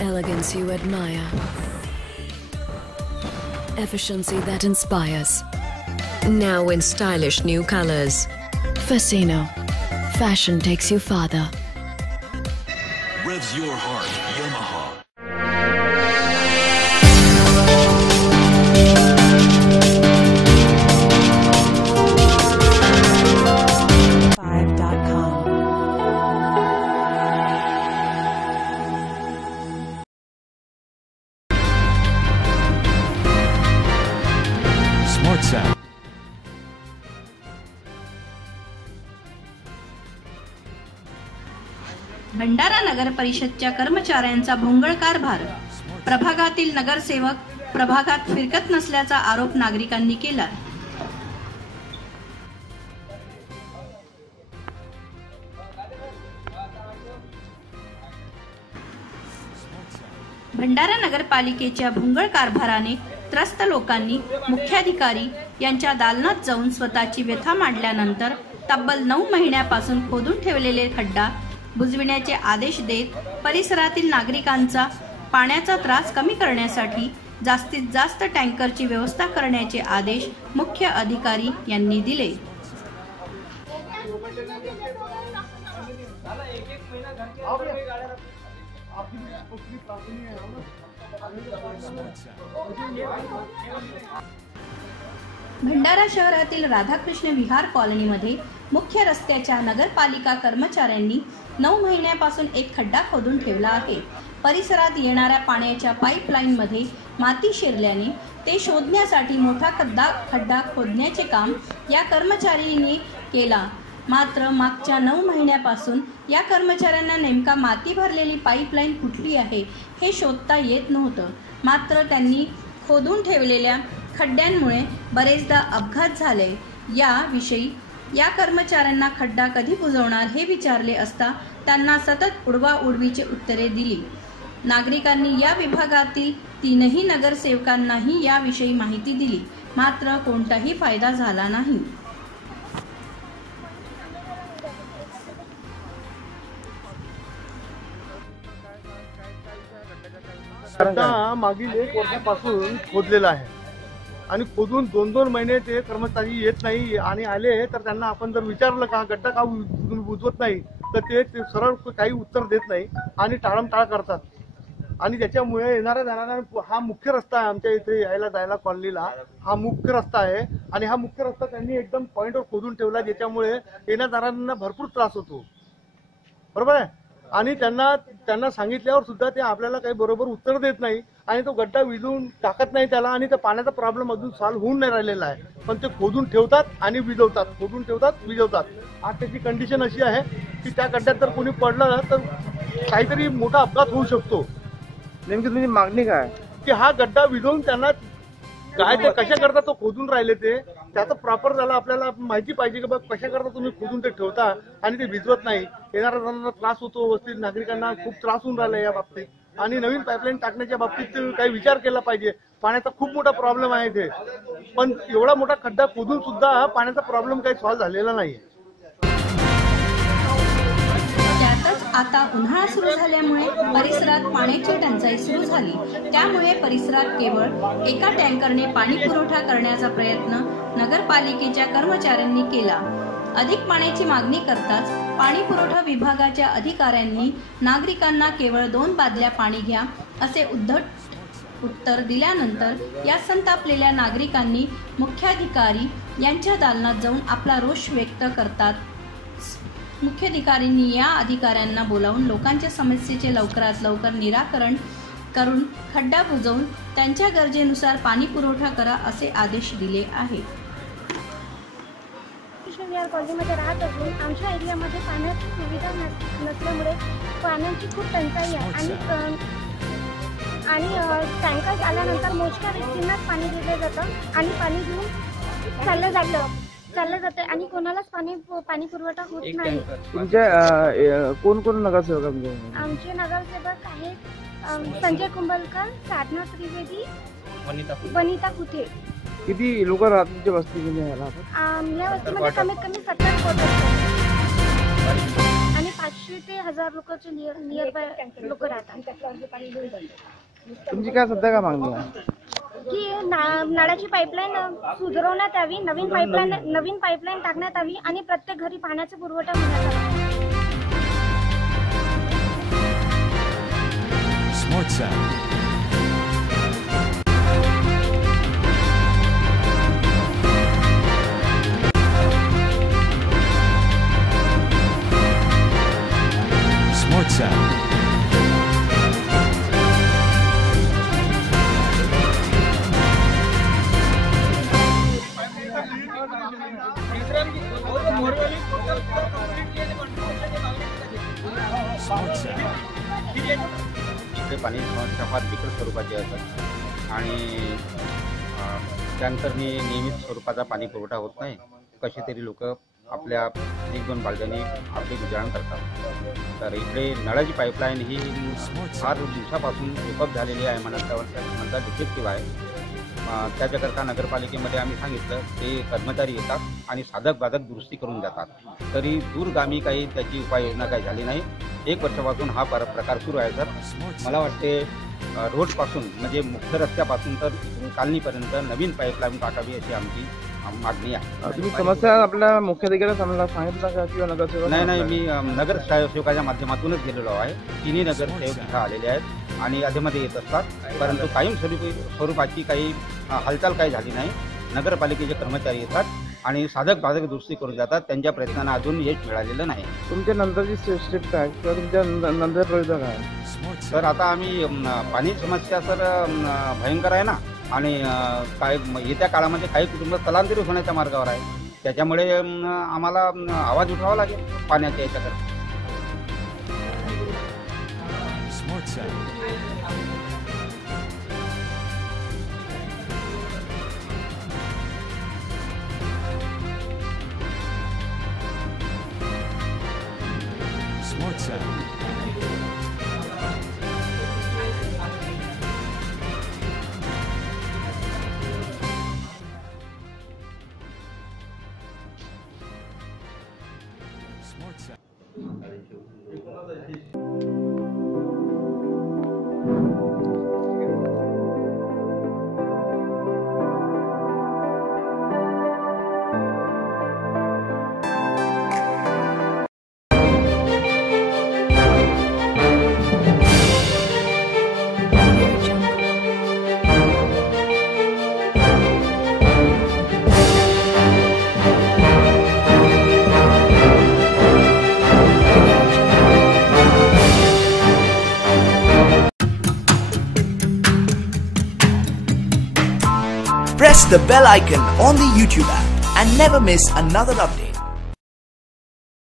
Elegance you admire. Efficiency that inspires. Now in stylish new colors. Fascino. Fashion takes you farther. Revs your heart, Yamaha. Smart Sound. Bhandara नगर परिषदच्या कर्मचाऱ्यांचा भोंगळ कारभार. प्रभागातील नगरसेवक प्रभागात फिरकत नसल्याचा आरोप नागरिकांनी केला. भंडारा नगरपालिकेच्या भोंगळ कारभाराने त्रस्त लोकांनी मुख्याधिकारी यांच्या दालनात जाऊन स्वतःची व्यथा मांडल्यानंतर तब्बल 9 महिन्यापासून खोदून ठेवलेले खड्डा बुजविण्याचे आदेश देत परिसरातील नागरिकांचा पाण्याचा त्रास कमी करण्यासाठी जास्तीत जास्त टँकरची व्यवस्था करण्याचे आदेश मुख्य अधिकारी यांनी दिले. भंडारा शहरातील राधाकृष्ण विहार कॉलनीमध्ये मुख्य रस्त्याच्या नगरपालिका कर्मचाऱ्यांनी 9 महिन्यापासून एक खड्डा खोदून ठेवला आहे. परिसरात येणाऱ्या पाण्याच्या पाईपलाईनमध्ये माती शिरल्याने ते शोधण्यासाठी मोठा खड्डा खोदण्याचे काम या कर्मचाऱ्यांनी केला. मात्र मागच्या 9 महिन्यापासून या कर्मचाऱ्यांना नेमका माती भरलेली पाईपलाईन कुठली आहे हे शोधता येत नव्हतं. मात्र त्यांनी खोदून ठेवलेल्या खड्ड्यांमुळे बरेचदा अपघात झाले. याविषयी या कर्मचाऱ्यांना खड्डा कधी बुजवणार हे विचारले असता त्यांना सतत उडवाउडवीची उत्तरे दिली. नागरिकांनी या विभागातील 3ही नगरसेवकांनाही याविषयी माहिती दिली. मात्र कोणताही फायदा झाला नाही. खड्डा मागील 1 वर्षापासून खोदलेला आहे आणि खोदून 2-2 महिने ते कर्मचारी येत नाही आणि आले तर त्यांना आपण जर विचारलं का गड्डा का बुजवत नाही तर ते सरळ काही उत्तर देत नाही आणि टाळमटाळ करतात. आणि त्याच्यामुळे येणाऱ्या जाणाऱ्या हा मुख्य रस्ता आहे आमच्या इथे यायला जायला कॉलनीला, हा मुख्य रस्ता आहे आणि हा मुख्य रस्ता त्यांनी एकदम पॉईंटवर खोदून ठेवला ज्याच्यामुळे येण्या जाणाऱ्यांना भरपूर त्रास होतो. बरोबर आहे. आणि त्यांना सांगितल्यावर सुद्धा ते आपल्याला काही बरोबर उत्तर देत नाही आणि तो गड्डा विजवून टाकत नाही त्याला आणि त्या पाण्याचा प्रॉब्लेम अजून सॉल्व्ह होऊन नाही राहिलेला आहे. पण ते खोदून ठेवतात आणि विजवतात, खोदून ठेवतात विजवतात. आज त्याची कंडिशन अशी आहे की त्या गड्ड्यात जर कोणी पडलं तर काहीतरी मोठा अपघात होऊ शकतो. नेमकी तुमची मागणी काय की हा गड्डा विजवून त्यांना काय ते कशा करता तो खोदून राहिले ते त्याचं प्रॉपर झालं आपल्याला माहिती पाहिजे की बघ कशा करता तुम्ही खोदून ते ठेवता आणि ते भिजवत नाही. येणाऱ्या जणांना त्रास होतो, वस्ती नागरिकांना खूप त्रास होऊन राहिला या बाबतीत. आणि नवीन पाईपलाईन टाकण्याच्या बाबतीत काही विचार केला पाहिजे. पाण्याचा खूप मोठा प्रॉब्लेम आहे इथे, पण एवढा मोठा खड्डा खोदून सुद्धा पाण्याचा प्रॉब्लेम काही सॉल्व्ह झालेला नाही. त्यातच आता उन्हाळा सुरू झाल्यामुळे परिसरात पाण्याची टंचाई सुरू झाली. त्यामुळे परिसरात केवळ एका टँकरने पाणी पुरवठा करण्याचा प्रयत्न नगरपालिकेच्या कर्मचाऱ्यांनी केला. अधिक पाण्याची मागणी करताच पाणी पुरवठा विभागाच्या अधिकाऱ्यांनी नागरिकांना केवळ 2 बादल्या पाणी घ्या असे उद्धट उत्तर दिल्यानंतर या संतापलेल्या नागरिकांनी मुख्याधिकारी यांच्या दालनात जाऊन आपला रोष व्यक्त करतात. मुख्याधिकाऱ्यांनी या अधिकाऱ्यांना बोलावून लोकांच्या समस्येचे लवकरात लवकर निराकरण करून खड्डा बुजवून त्यांच्या गरजेनुसार पाणी पुरवठा करा असे आदेश दिले आहेत. विहार कॉलनीमध्ये राहत असून आमच्या एरियामध्ये पाण्याची सुविधा नसल्यामुळे पाण्याची खूप टंचाई आहे आणि टँकर आल्यानंतर मोजक्या व्यक्तींनाच पाणी दिलं जातं आणि पाणी घेऊन चाललं जातं आणि कोणालाच पाणी पुरवठा होत नाही. तुमच्या कोण नगरसेवक आमचे नगरसेवक आहेत संजय कुंभलकर, साधना त्रिवेदी, वनिता कुठे. किती लोक राहतात तुमच्या वस्तीमध्ये? या वस्तीमध्ये कमीत कमी 70 लोक असतात आणि 500 500 ते 1000 लोकांचे नियर बाय लोक राहतात. तुमची काय सध्या काय मागणी आहे? की नळाची पाईपलाईन सुधारवण्यात यावी, नवीन पाईपलाईन टाकण्यात यावी आणि प्रत्येक घरी पाण्याचा पुरवठा होण्यात यावा. Smart Sound. Smart Sound. Smart Sound. इकडे पाणी समस्या फार बिकट स्वरूपाची असतात आणि टँकरनी नियमित स्वरूपाचा पाणी पुरवठा होत नाही. कसे तरी लोक आपल्या 1-2 बालद्यांनी आपले गुजारण करतात. तर इकडे नळाची पाईपलाईन ही फार दिवसापासून उपलब्ध झालेली आहे म्हणता डिफेक्टिव्ह आहे. त्याच्याकरता नगरपालिकेमध्ये आम्ही सांगितलं ते कर्मचारी येतात आणि साधक बाधक दुरुस्ती करून जातात. तरी दूरगामी काही त्याची उपाययोजना काही झाली नाही. 1 वर्षापासून हा प्रकार सुरू आहे. तर मला वाटते रोडपासून म्हणजे मुख्य रस्त्यापासून तर कालनीपर्यंत नवीन पाईपलाईन टाकावी अशी आमची मागणी आहे. तुम्ही समस्या आपल्या मुख्याधिकाऱ्याला सांगितलं का किंवा नगरसेवक? नाही, मी नगरसेवकाच्या माध्यमातूनच गेलेलो आहे. तिन्ही नगरसेवक इथं आलेले आहेत आणि अधेमध्ये येत असतात. परंतु कायम स्वरूपाची काही हालचाल काही झाली नाही. नगरपालिकेचे कर्मचारी येतात आणि साधक बाधक दुरुस्ती करून जातात. त्यांच्या प्रयत्नांना अजून यश मिळालेलं नाही. तुमच्या नंतरची स्टेप काय किंवा तुमच्या नंतर प्रयत्न काय? तर आता आम्ही पाणी समस्या तर भयंकर आहे ना आणि काय येत्या काळामध्ये काही कुटुंब स्थलांतरित होण्याच्या मार्गावर आहे. त्याच्यामुळे आम्हाला आवाज उठवावा लागेल पाण्याच्या याच्याकडे. Smart Sound. Smart Sound. Smart Sound. Press the bell icon on the YouTube app and never miss another update.